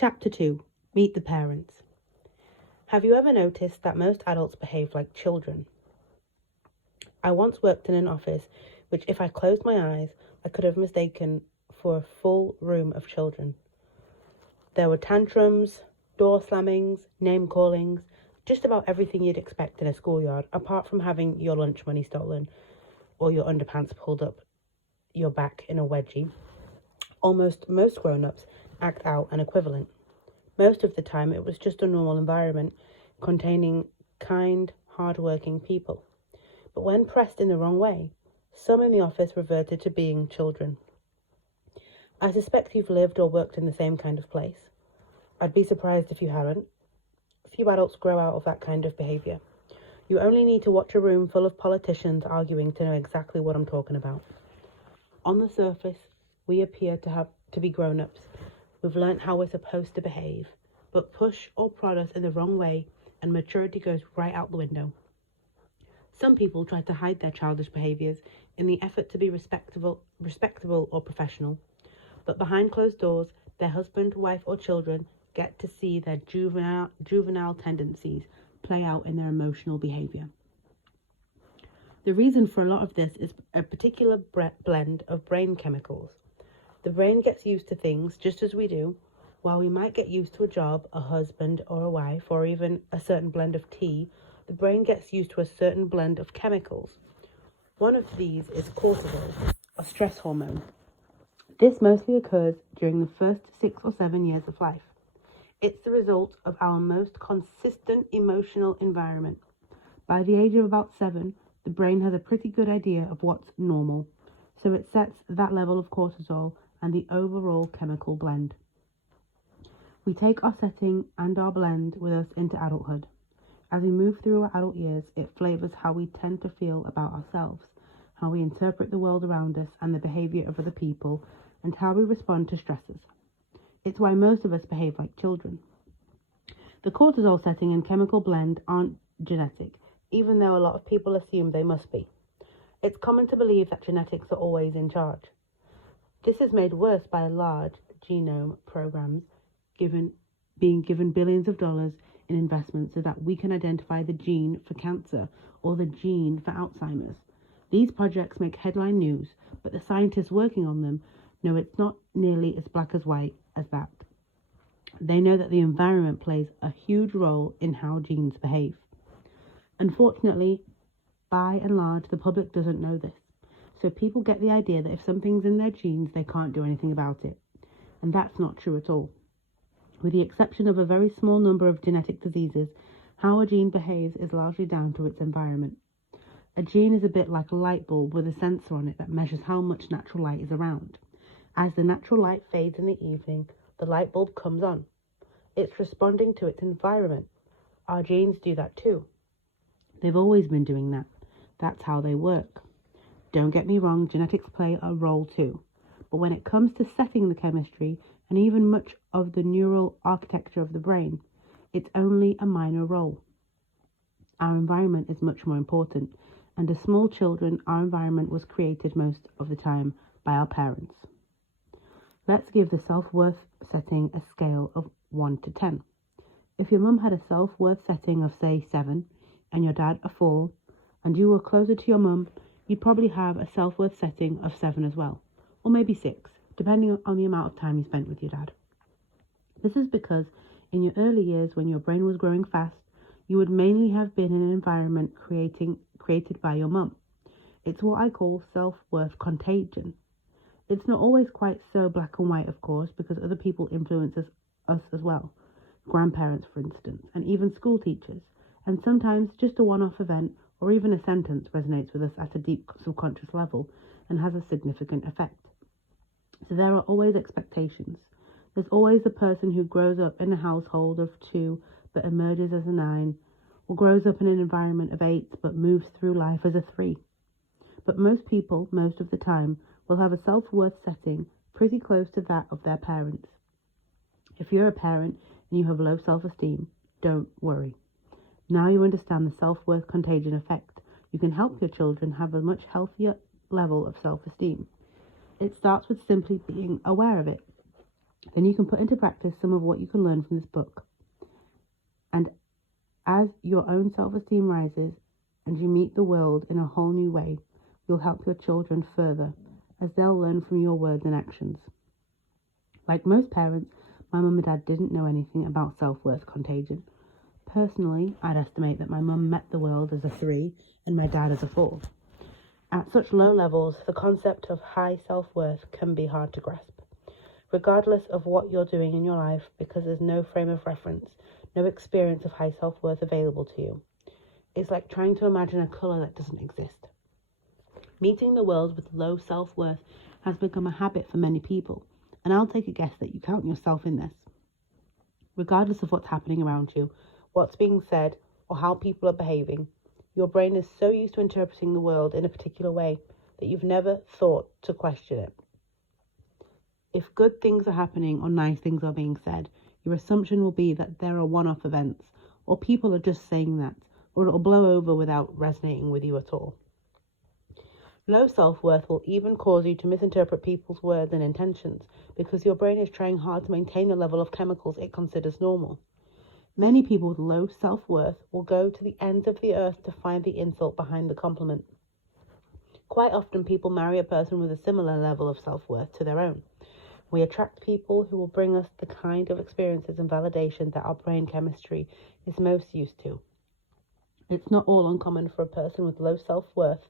Chapter 2. Meet the Parents. Have you ever noticed that most adults behave like children? I once worked in an office which, if I closed my eyes, I could have mistaken for a full room of children. There were tantrums, door slammings, name callings, just about everything you'd expect in a schoolyard, apart from having your lunch money stolen or your underpants pulled up your back in a wedgie. Almost most grown-ups act out an equivalent. Most of the time, it was just a normal environment containing kind, hard-working people. But when pressed in the wrong way, some in the office reverted to being children. I suspect you've lived or worked in the same kind of place. I'd be surprised if you haven't. Few adults grow out of that kind of behaviour. You only need to watch a room full of politicians arguing to know exactly what I'm talking about. On the surface, we appear to be grown-ups. We've learnt how we're supposed to behave, but push or prod us in the wrong way and maturity goes right out the window. Some people try to hide their childish behaviours in the effort to be respectable or professional, but behind closed doors, their husband, wife or children get to see their juvenile tendencies play out in their emotional behaviour. The reason for a lot of this is a particular blend of brain chemicals. The brain gets used to things just as we do. While we might get used to a job, a husband or a wife, or even a certain blend of tea, the brain gets used to a certain blend of chemicals. One of these is cortisol, a stress hormone. This mostly occurs during the first 6 or 7 years of life. It's the result of our most consistent emotional environment. By the age of about 7, the brain has a pretty good idea of what's normal, so it sets that level of cortisol and the overall chemical blend. We take our setting and our blend with us into adulthood. As we move through our adult years, it flavours how we tend to feel about ourselves, how we interpret the world around us and the behaviour of other people, and how we respond to stresses. It's why most of us behave like children. The cortisol setting and chemical blend aren't genetic, even though a lot of people assume they must be. It's common to believe that genetics are always in charge. This is made worse by large genome programs being given billions of dollars in investments so that we can identify the gene for cancer or the gene for Alzheimer's. These projects make headline news, but the scientists working on them know it's not nearly as black as white as that. They know that the environment plays a huge role in how genes behave. Unfortunately, by and large, the public doesn't know this. So people get the idea that if something's in their genes, they can't do anything about it. And that's not true at all. With the exception of a very small number of genetic diseases, how a gene behaves is largely down to its environment. A gene is a bit like a light bulb with a sensor on it that measures how much natural light is around. As the natural light fades in the evening, the light bulb comes on. It's responding to its environment. Our genes do that too. They've always been doing that. That's how they work. Don't get me wrong, genetics play a role too. But when it comes to setting the chemistry and even much of the neural architecture of the brain, it's only a minor role. Our environment is much more important, and as small children, our environment was created most of the time by our parents. Let's give the self-worth setting a scale of 1 to 10. If your mum had a self-worth setting of, say, 7, and your dad a 4, and you were closer to your mum, you'd probably have a self-worth setting of 7 as well, or maybe 6, depending on the amount of time you spent with your dad. This is because in your early years, when your brain was growing fast, you would mainly have been in an environment created by your mum. It's what I call self-worth contagion. It's not always quite so black and white, of course, because other people influence us as well. Grandparents, for instance, and even school teachers. And sometimes just a one-off event or even a sentence resonates with us at a deep subconscious level and has a significant effect. So there are always expectations. There's always the person who grows up in a household of 2 but emerges as a 9, or grows up in an environment of 8 but moves through life as a 3. But most people, most of the time, will have a self-worth setting pretty close to that of their parents. If you're a parent and you have low self-esteem, don't worry. Now you understand the self-worth contagion effect. You can help your children have a much healthier level of self-esteem. It starts with simply being aware of it. Then you can put into practice some of what you can learn from this book. And as your own self-esteem rises and you meet the world in a whole new way, you'll help your children further, as they'll learn from your words and actions. Like most parents, my mum and dad didn't know anything about self-worth contagion. Personally, I'd estimate that my mum met the world as a 3 and my dad as a 4. At such low levels, the concept of high self-worth can be hard to grasp, regardless of what you're doing in your life, because there's no frame of reference, no experience of high self-worth available to you. It's like trying to imagine a colour that doesn't exist. Meeting the world with low self-worth has become a habit for many people, and I'll take a guess that you count yourself in this. Regardless of what's happening around you, what's being said, or how people are behaving, your brain is so used to interpreting the world in a particular way that you've never thought to question it. If good things are happening or nice things are being said, your assumption will be that there are one-off events, or people are just saying that, or it'll blow over without resonating with you at all. Low self-worth will even cause you to misinterpret people's words and intentions, because your brain is trying hard to maintain the level of chemicals it considers normal. Many people with low self-worth will go to the ends of the earth to find the insult behind the compliment. Quite often people marry a person with a similar level of self-worth to their own. We attract people who will bring us the kind of experiences and validation that our brain chemistry is most used to. It's not all uncommon for a person with low self-worth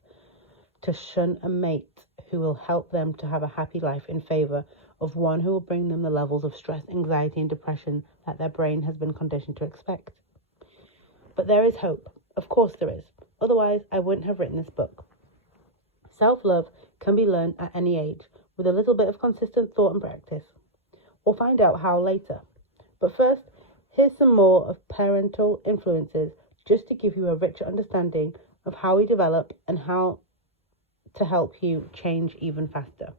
to shun a mate who will help them to have a happy life in favour of one who will bring them the levels of stress, anxiety and depression that their brain has been conditioned to expect. But there is hope. Of course there is. Otherwise, I wouldn't have written this book. Self-love can be learned at any age with a little bit of consistent thought and practice. We'll find out how later. But first, here's some more of parental influences just to give you a richer understanding of how we develop and how to help you change even faster.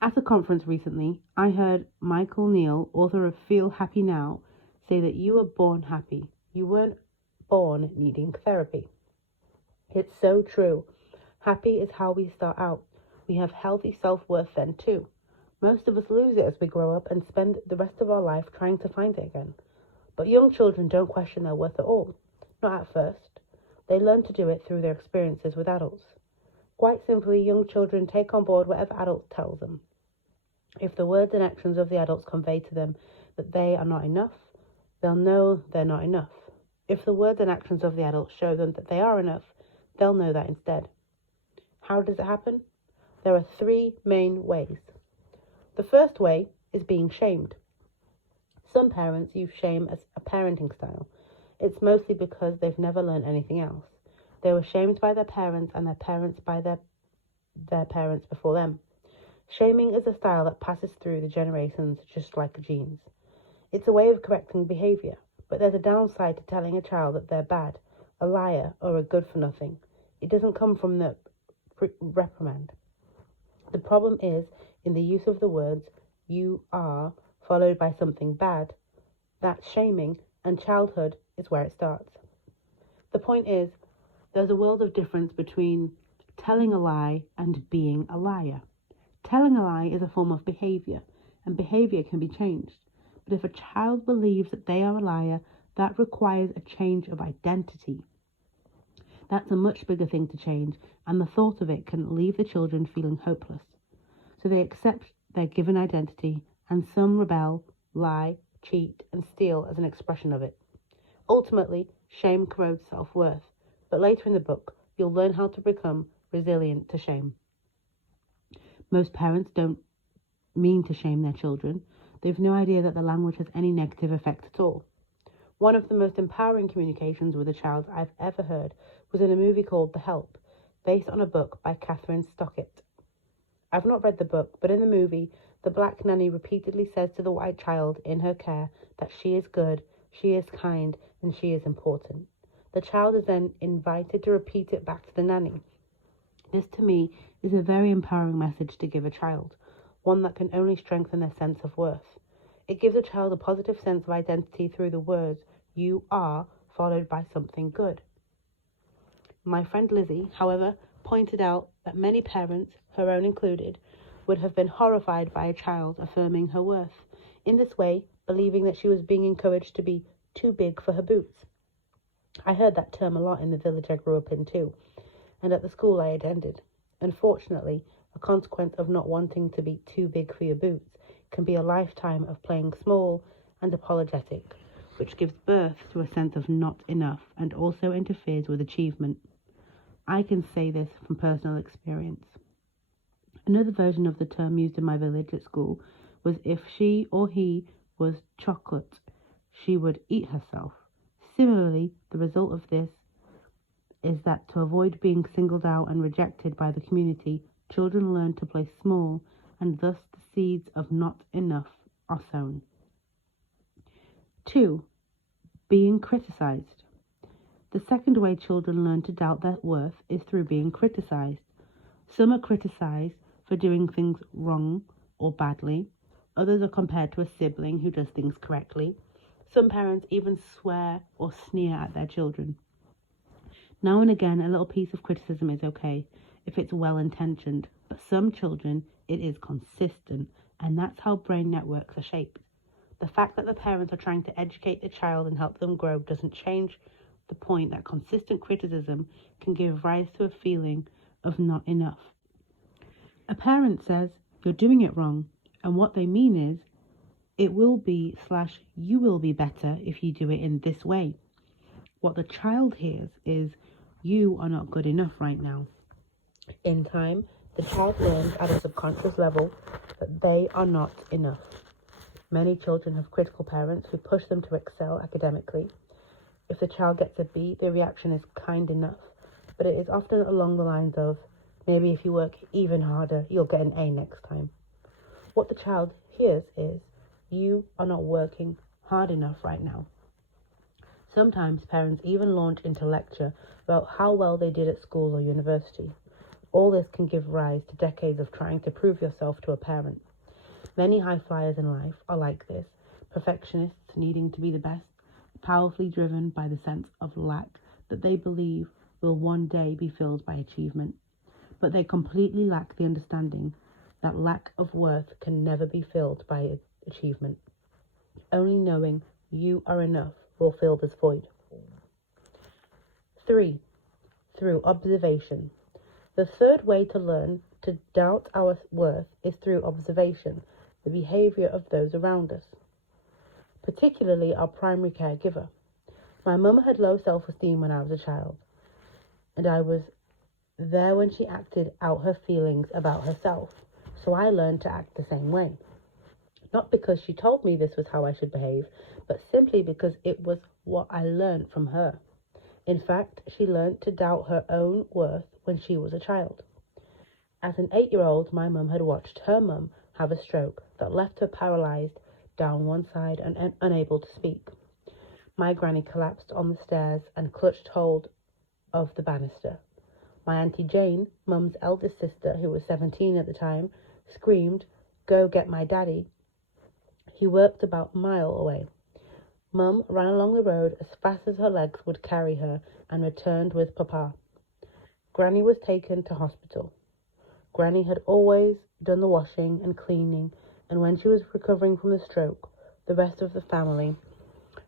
At a conference recently, I heard Michael Neal, author of Feel Happy Now, say that you were born happy. You weren't born needing therapy. It's so true. Happy is how we start out. We have healthy self-worth then too. Most of us lose it as we grow up and spend the rest of our life trying to find it again. But young children don't question their worth at all. Not at first. They learn to do it through their experiences with adults. Quite simply, young children take on board whatever adult tells them. If the words and actions of the adults convey to them that they are not enough, they'll know they're not enough. If the words and actions of the adults show them that they are enough, they'll know that instead. How does it happen? There are 3 main ways. The first way is being shamed. Some parents use shame as a parenting style. It's mostly because they've never learned anything else. They were shamed by their parents and their parents by their parents before them. Shaming is a style that passes through the generations just like genes. It's a way of correcting behaviour, but there's a downside to telling a child that they're bad, a liar, or a good-for-nothing. It doesn't come from the reprimand. The problem is in the use of the words "you are" followed by something bad. That's shaming, and childhood is where it starts. The point is, there's a world of difference between telling a lie and being a liar. Telling a lie is a form of behaviour, and behaviour can be changed. But if a child believes that they are a liar, that requires a change of identity. That's a much bigger thing to change, and the thought of it can leave the children feeling hopeless. So they accept their given identity, and some rebel, lie, cheat, and steal as an expression of it. Ultimately, shame corrodes self-worth, but later in the book, you'll learn how to become resilient to shame. Most parents don't mean to shame their children. They've no idea that the language has any negative effect at all. One of the most empowering communications with a child I've ever heard was in a movie called The Help, based on a book by Catherine Stockett. I've not read the book, but in the movie, the black nanny repeatedly says to the white child in her care that she is good, she is kind, and she is important. The child is then invited to repeat it back to the nanny. This, to me, is a very empowering message to give a child, one that can only strengthen their sense of worth. It gives a child a positive sense of identity through the words, "you are," followed by something good. My friend Lizzie, however, pointed out that many parents, her own included, would have been horrified by a child affirming her worth, in this way believing that she was being encouraged to be too big for her boots. I heard that term a lot in the village I grew up in too, and at the school I attended. Unfortunately, a consequence of not wanting to be too big for your boots can be a lifetime of playing small and apologetic, which gives birth to a sense of not enough and also interferes with achievement. I can say this from personal experience. Another version of the term used in my village at school was if she or he was chocolate, she would eat herself. Similarly, the result of this is that to avoid being singled out and rejected by the community, children learn to play small, and thus the seeds of not enough are sown. 2. Being criticized. The second way children learn to doubt their worth is through being criticized. Some are criticized for doing things wrong or badly. Others are compared to a sibling who does things correctly. Some parents even swear or sneer at their children. Now and again, a little piece of criticism is okay if it's well-intentioned, but some children, it is consistent, and that's how brain networks are shaped. The fact that the parents are trying to educate the child and help them grow doesn't change the point that consistent criticism can give rise to a feeling of not enough. A parent says, "You're doing it wrong," and what they mean is, "It will be / you will be better if you do it in this way." What the child hears is, "You are not good enough right now." In time, the child learns at a subconscious level that they are not enough. Many children have critical parents who push them to excel academically. If the child gets a B, the reaction is kind enough, but it is often along the lines of, "Maybe if you work even harder, you'll get an A next time." What the child hears is, "You are not working hard enough right now." Sometimes parents even launch into lecture about how well they did at school or university. All this can give rise to decades of trying to prove yourself to a parent. Many high flyers in life are like this, perfectionists needing to be the best, powerfully driven by the sense of lack that they believe will one day be filled by achievement. But they completely lack the understanding that lack of worth can never be filled by achievement. Only knowing you are enough will fill this void. 3. Through observation. The third way to learn to doubt our worth is through observation, the behavior of those around us, particularly our primary caregiver. My mum had low self-esteem when I was a child, and I was there when she acted out her feelings about herself, so I learned to act the same way. Not because she told me this was how I should behave, but simply because it was what I learned from her. In fact, she learned to doubt her own worth when she was a child. As an 8-year-old, my mum had watched her mum have a stroke that left her paralyzed down one side and unable to speak. My granny collapsed on the stairs and clutched hold of the banister. My Auntie Jane, mum's eldest sister, who was 17 at the time, screamed, "Go get my daddy." He worked about a mile away. Mum ran along the road as fast as her legs would carry her and returned with Papa. Granny was taken to hospital. Granny had always done the washing and cleaning, and when she was recovering from the stroke, the rest of the family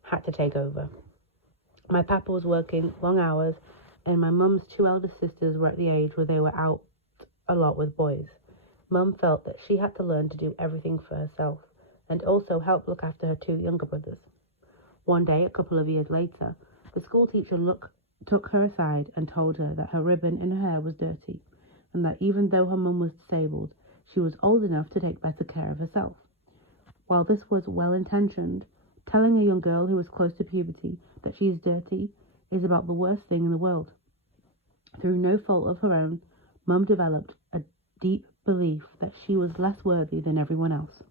had to take over. My papa was working long hours, and my mum's 2 elder sisters were at the age where they were out a lot with boys. Mum felt that she had to learn to do everything for herself, and also help look after her 2 younger brothers. One day, a couple of years later, the school teacher took her aside and told her that her ribbon in her hair was dirty, and that even though her mum was disabled, she was old enough to take better care of herself. While this was well-intentioned, telling a young girl who was close to puberty that she is dirty is about the worst thing in the world. Through no fault of her own, Mum developed a deep belief that she was less worthy than everyone else.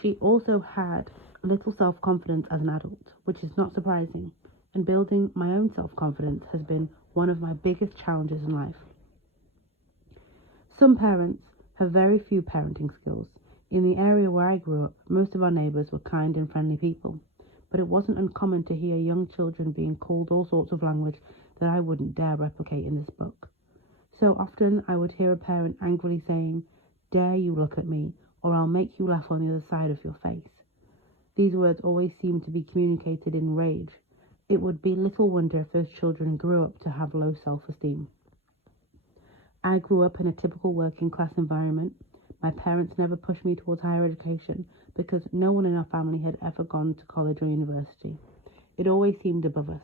She also had little self-confidence as an adult, which is not surprising, and building my own self-confidence has been one of my biggest challenges in life. Some parents have very few parenting skills. In the area where I grew up, most of our neighbours were kind and friendly people, but it wasn't uncommon to hear young children being called all sorts of language that I wouldn't dare replicate in this book. So often I would hear a parent angrily saying, "Dare you look at me, or I'll make you laugh on the other side of your face." These words always seemed to be communicated in rage. It would be little wonder if those children grew up to have low self-esteem. I grew up in a typical working class environment. My parents never pushed me towards higher education because no one in our family had ever gone to college or university. It always seemed above us.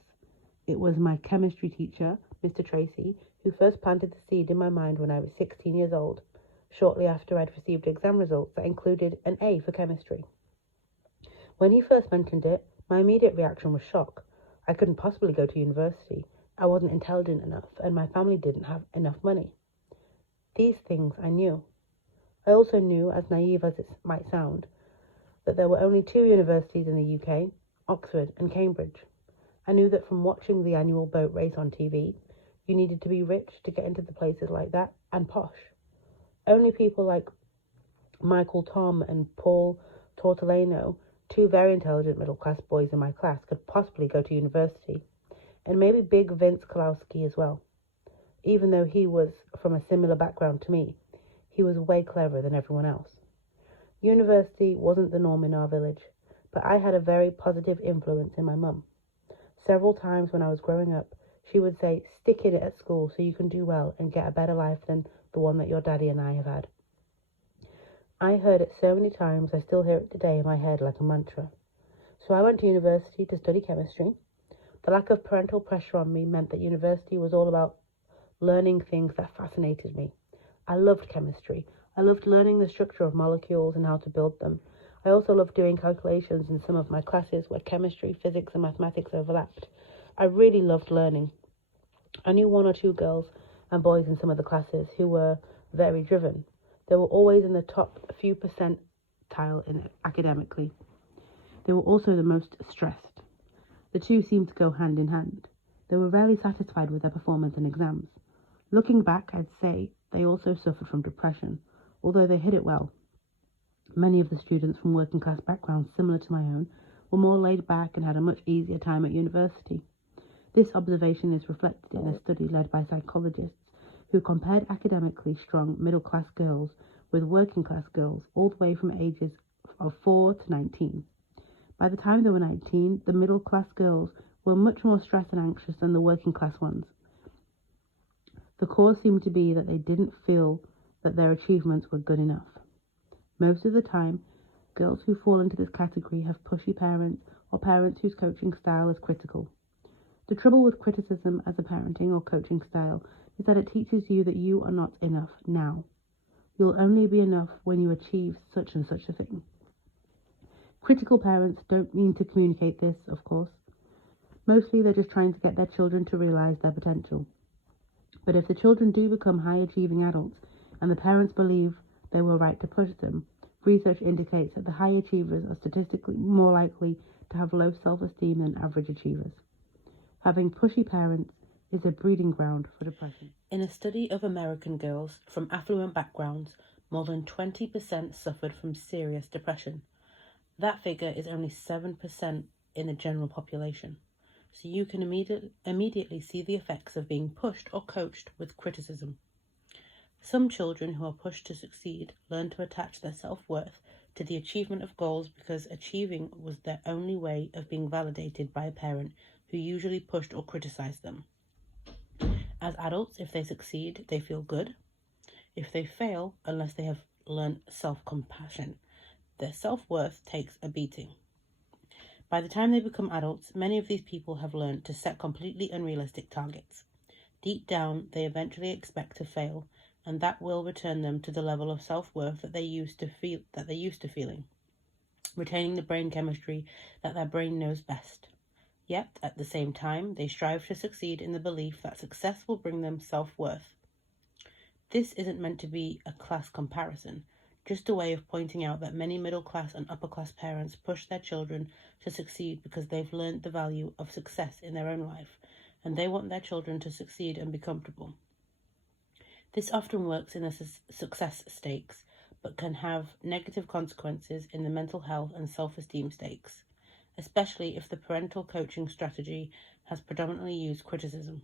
It was my chemistry teacher, Mr. Tracy, who first planted the seed in my mind when I was 16 years old, shortly after I'd received exam results that included an A for chemistry. When he first mentioned it, my immediate reaction was shock. I couldn't possibly go to university. I wasn't intelligent enough, and my family didn't have enough money. These things I knew. I also knew, as naive as it might sound, that there were only 2 universities in the UK, Oxford and Cambridge. I knew that from watching the annual boat race on TV, you needed to be rich to get into the places like that, and posh. Only people like Michael Tom and Paul Tortolano, 2 very intelligent middle-class boys in my class, could possibly go to university, and maybe big Vince Kalowski as well. Even though he was from a similar background to me, he was way cleverer than everyone else. University wasn't the norm in our village, but I had a very positive influence in my mum. Several times when I was growing up, she would say, "Stick in it at school so you can do well and get a better life than the one that your daddy and I have had." I heard it so many times, I still hear it today in my head like a mantra. So I went to university to study chemistry. The lack of parental pressure on me meant that university was all about learning things that fascinated me. I loved chemistry. I loved learning the structure of molecules and how to build them. I also loved doing calculations in some of my classes where chemistry, physics, and mathematics overlapped. I really loved learning. I knew 1 or 2 girls and boys in some of the classes who were very driven. They were always in the top few percentile academically. They were also the most stressed. The two seemed to go hand in hand. They were rarely satisfied with their performance in exams. Looking back, I'd say they also suffered from depression, although they hid it well. Many of the students from working class backgrounds similar to my own were more laid back and had a much easier time at university. This observation is reflected in a study led by psychologists who compared academically strong middle-class girls with working-class girls all the way from ages of 4 to 19. By the time they were 19, the middle-class girls were much more stressed and anxious than the working-class ones. The cause seemed to be that they didn't feel that their achievements were good enough. Most of the time, girls who fall into this category have pushy parents or parents whose coaching style is critical. The trouble with criticism as a parenting or coaching style is that it teaches you that you are not enough now. You'll only be enough when you achieve such and such a thing. Critical parents don't mean to communicate this, of course. Mostly they're just trying to get their children to realize their potential. But if the children do become high-achieving adults and the parents believe they were right to push them, research indicates that the high achievers are statistically more likely to have low self-esteem than average achievers. Having pushy parents is a breeding ground for depression. In a study of American girls from affluent backgrounds, more than 20% suffered from serious depression. That figure is only 7% in the general population. So you can immediately see the effects of being pushed or coached with criticism. Some children who are pushed to succeed learn to attach their self-worth to the achievement of goals because achieving was their only way of being validated by a parent who usually pushed or criticized them. As adults, if they succeed, they feel good. If they fail, unless they have learned self-compassion, their self-worth takes a beating. By the time they become adults, many of these people have learned to set completely unrealistic targets. Deep down, they eventually expect to fail, and that will return them to the level of self-worth that they used to feeling, retaining the brain chemistry that their brain knows best. Yet, at the same time, they strive to succeed in the belief that success will bring them self-worth. This isn't meant to be a class comparison, just a way of pointing out that many middle-class and upper-class parents push their children to succeed because they've learned the value of success in their own life, and they want their children to succeed and be comfortable. This often works in the success stakes, but can have negative consequences in the mental health and self-esteem stakes, especially if the parental coaching strategy has predominantly used criticism.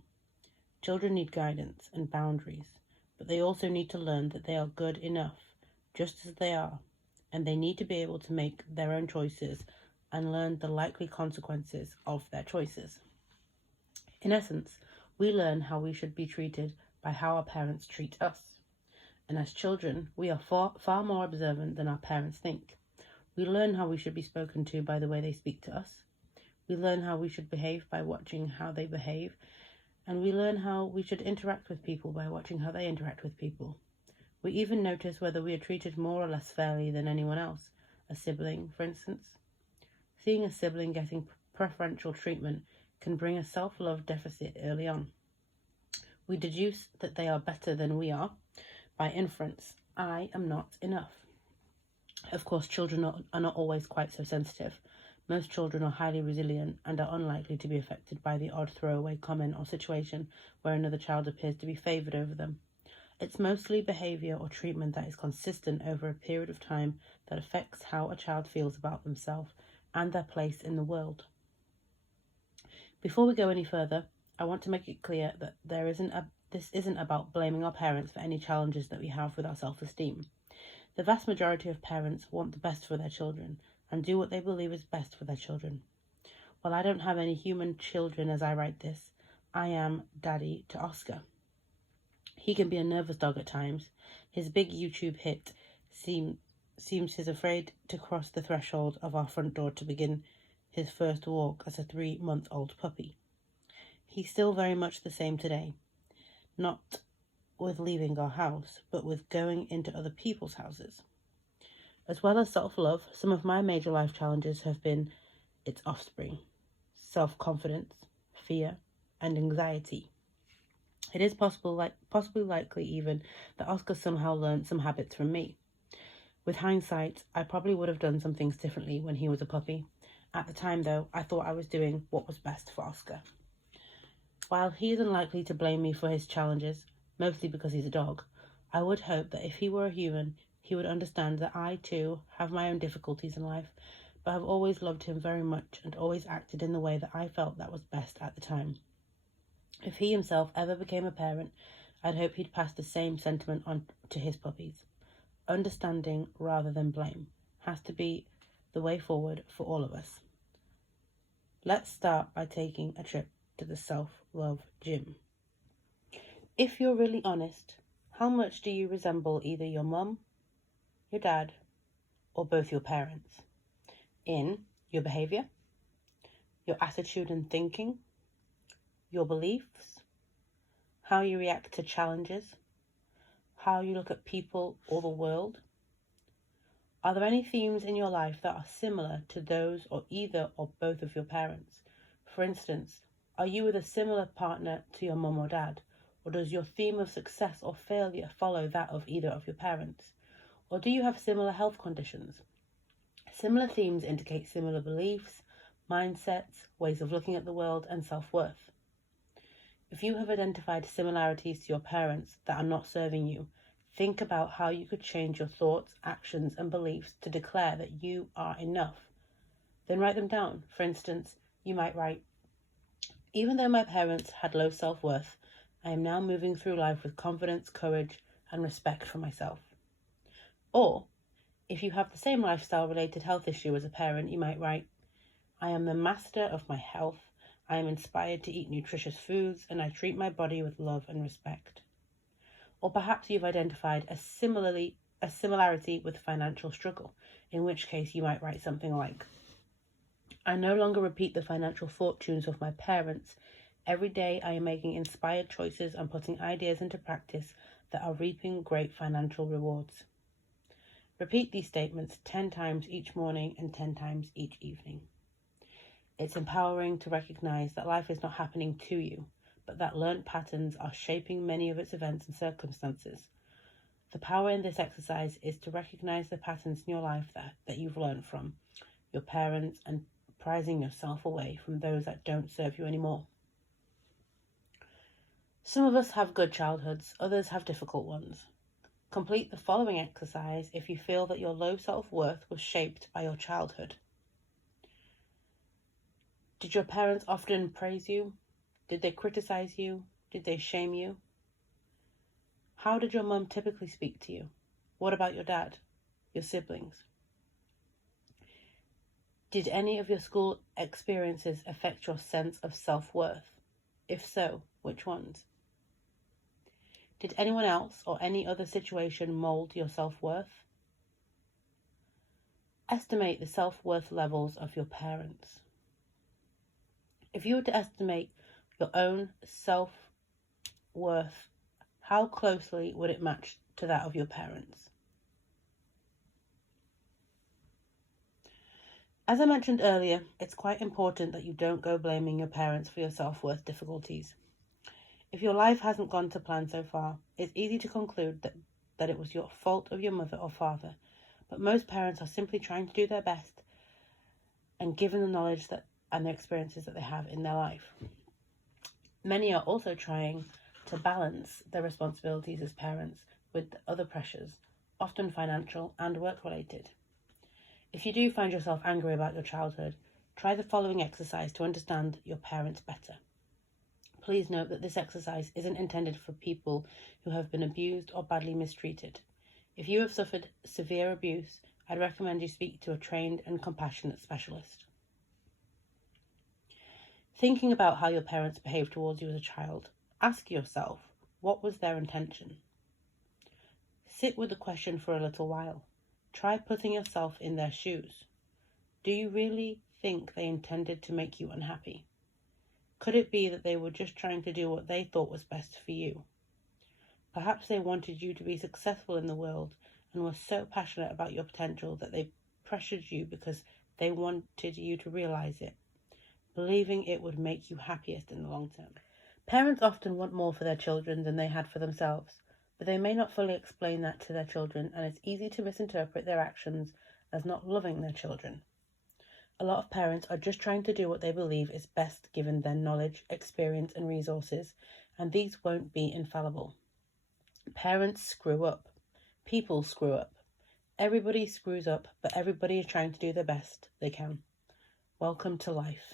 Children need guidance and boundaries, but they also need to learn that they are good enough just as they are, and they need to be able to make their own choices and learn the likely consequences of their choices. In essence, we learn how we should be treated by how our parents treat us. And as children, we are far more observant than our parents think. We learn how we should be spoken to by the way they speak to us. We learn how we should behave by watching how they behave. And we learn how we should interact with people by watching how they interact with people. We even notice whether we are treated more or less fairly than anyone else. A sibling, for instance. Seeing a sibling getting preferential treatment can bring a self-love deficit early on. We deduce that they are better than we are. By inference, I am not enough. Of course, children are not always quite so sensitive. Most children are highly resilient and are unlikely to be affected by the odd throwaway comment or situation where another child appears to be favoured over them. It's mostly behaviour or treatment that is consistent over a period of time that affects how a child feels about themselves and their place in the world. Before we go any further, I want to make it clear that this isn't about blaming our parents for any challenges that we have with our self-esteem. The vast majority of parents want the best for their children and do what they believe is best for their children. While I don't have any human children as I write this, I am daddy to Oscar. He can be a nervous dog at times. His big YouTube hit seems he's afraid to cross the threshold of our front door to begin his first walk as a 3-month-old puppy. He's still very much the same today. Not with leaving our house, but with going into other people's houses. As well as self-love, some of my major life challenges have been its offspring: self-confidence, fear, and anxiety. It is possibly likely even that Oscar somehow learned some habits from me. With hindsight, I probably would have done some things differently when he was a puppy. At the time, though, I thought I was doing what was best for Oscar. While he is unlikely to blame me for his challenges, mostly because he's a dog, I would hope that if he were a human, he would understand that I, too, have my own difficulties in life, but have always loved him very much and always acted in the way that I felt that was best at the time. If he himself ever became a parent, I'd hope he'd pass the same sentiment on to his puppies. Understanding rather than blame has to be the way forward for all of us. Let's start by taking a trip to the self-love gym. If you're really honest, how much do you resemble either your mum, your dad, or both your parents? In your behaviour, your attitude and thinking, your beliefs, how you react to challenges, how you look at people or the world? Are there any themes in your life that are similar to those or either or both of your parents? For instance, are you with a similar partner to your mum or dad? Or does your theme of success or failure follow that of either of your parents? Or do you have similar health conditions? Similar themes indicate similar beliefs, mindsets, ways of looking at the world, and self-worth. If you have identified similarities to your parents that are not serving you, think about how you could change your thoughts, actions, and beliefs to declare that you are enough. Then write them down. For instance, you might write, even though my parents had low self-worth, I am now moving through life with confidence, courage, and respect for myself. Or, if you have the same lifestyle-related health issue as a parent, you might write, I am the master of my health. I am inspired to eat nutritious foods, and I treat my body with love and respect. Or perhaps you've identified a similarity with financial struggle, in which case you might write something like, I no longer repeat the financial fortunes of my parents. Every day I am making inspired choices and putting ideas into practice that are reaping great financial rewards. Repeat these statements 10 times each morning and 10 times each evening. It's empowering to recognize that life is not happening to you, but that learnt patterns are shaping many of its events and circumstances. The power in this exercise is to recognize the patterns in your life that you've learned from your parents and prizing yourself away from those that don't serve you anymore. Some of us have good childhoods, others have difficult ones. Complete the following exercise if you feel that your low self-worth was shaped by your childhood. Did your parents often praise you? Did they criticize you? Did they shame you? How did your mum typically speak to you? What about your dad, your siblings? Did any of your school experiences affect your sense of self-worth? If so, which ones? Did anyone else or any other situation mold your self-worth? Estimate the self-worth levels of your parents. If you were to estimate your own self-worth, how closely would it match to that of your parents? As I mentioned earlier, it's quite important that you don't go blaming your parents for your self-worth difficulties. If your life hasn't gone to plan so far, it's easy to conclude that it was your fault of your mother or father, but most parents are simply trying to do their best and given the knowledge and the experiences that they have in their life. Many are also trying to balance their responsibilities as parents with other pressures, often financial and work-related. If you do find yourself angry about your childhood, try the following exercise to understand your parents better. Please note that this exercise isn't intended for people who have been abused or badly mistreated. If you have suffered severe abuse, I'd recommend you speak to a trained and compassionate specialist. Thinking about how your parents behaved towards you as a child, ask yourself, what was their intention? Sit with the question for a little while. Try putting yourself in their shoes. Do you really think they intended to make you unhappy? Could it be that they were just trying to do what they thought was best for you? Perhaps they wanted you to be successful in the world and were so passionate about your potential that they pressured you because they wanted you to realize it, believing it would make you happiest in the long term. Parents often want more for their children than they had for themselves, but they may not fully explain that to their children, and it's easy to misinterpret their actions as not loving their children. A lot of parents are just trying to do what they believe is best given their knowledge, experience, and resources, and these won't be infallible. Parents screw up. People screw up. Everybody screws up, but everybody is trying to do their best they can. Welcome to life.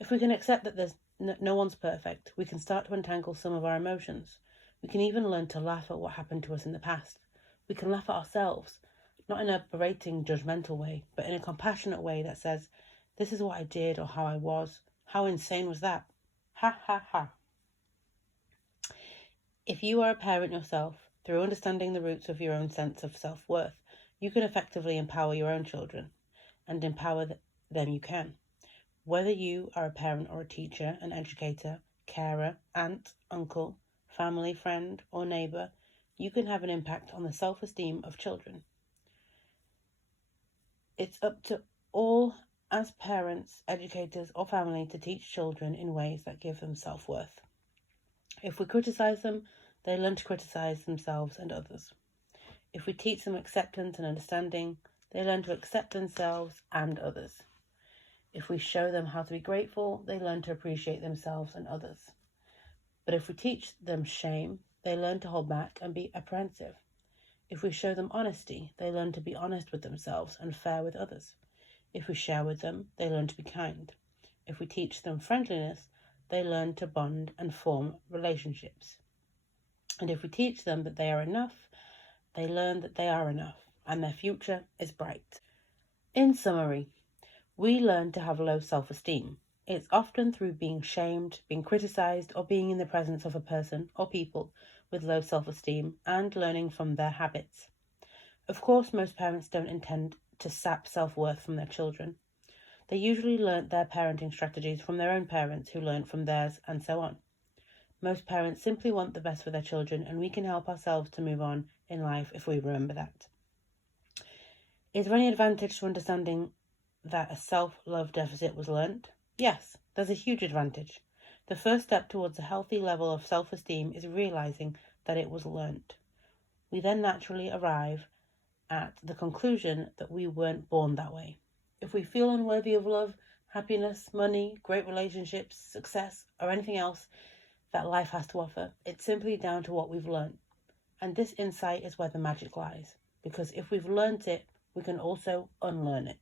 If we can accept that there's no one's perfect, we can start to untangle some of our emotions. We can even learn to laugh at what happened to us in the past. We can laugh at ourselves, not in a berating, judgmental way, but in a compassionate way that says, this is what I did or how I was. How insane was that? Ha ha ha. If you are a parent yourself, through understanding the roots of your own sense of self-worth, you can effectively empower your own children, and empower them you can. Whether you are a parent or a teacher, an educator, carer, aunt, uncle, family, friend, or neighbour, you can have an impact on the self-esteem of children. It's up to all as parents, educators, or family to teach children in ways that give them self-worth. If we criticize them, they learn to criticize themselves and others. If we teach them acceptance and understanding, they learn to accept themselves and others. If we show them how to be grateful, they learn to appreciate themselves and others. But if we teach them shame, they learn to hold back and be apprehensive. If we show them honesty, they learn to be honest with themselves and fair with others. If we share with them, they learn to be kind. If we teach them friendliness, they learn to bond and form relationships. And if we teach them that they are enough, they learn that they are enough and their future is bright. In summary, we learn to have low self-esteem. It's often through being shamed, being criticised, or being in the presence of a person or people with low self-esteem and learning from their habits. Of course, most parents don't intend to sap self-worth from their children. They usually learnt their parenting strategies from their own parents who learnt from theirs and so on. Most parents simply want the best for their children, and we can help ourselves to move on in life if we remember that. Is there any advantage to understanding that a self-love deficit was learnt? Yes, there's a huge advantage. The first step towards a healthy level of self-esteem is realising that it was learnt. We then naturally arrive at the conclusion that we weren't born that way. If we feel unworthy of love, happiness, money, great relationships, success, or anything else that life has to offer, it's simply down to what we've learnt. And this insight is where the magic lies, because if we've learnt it, we can also unlearn it.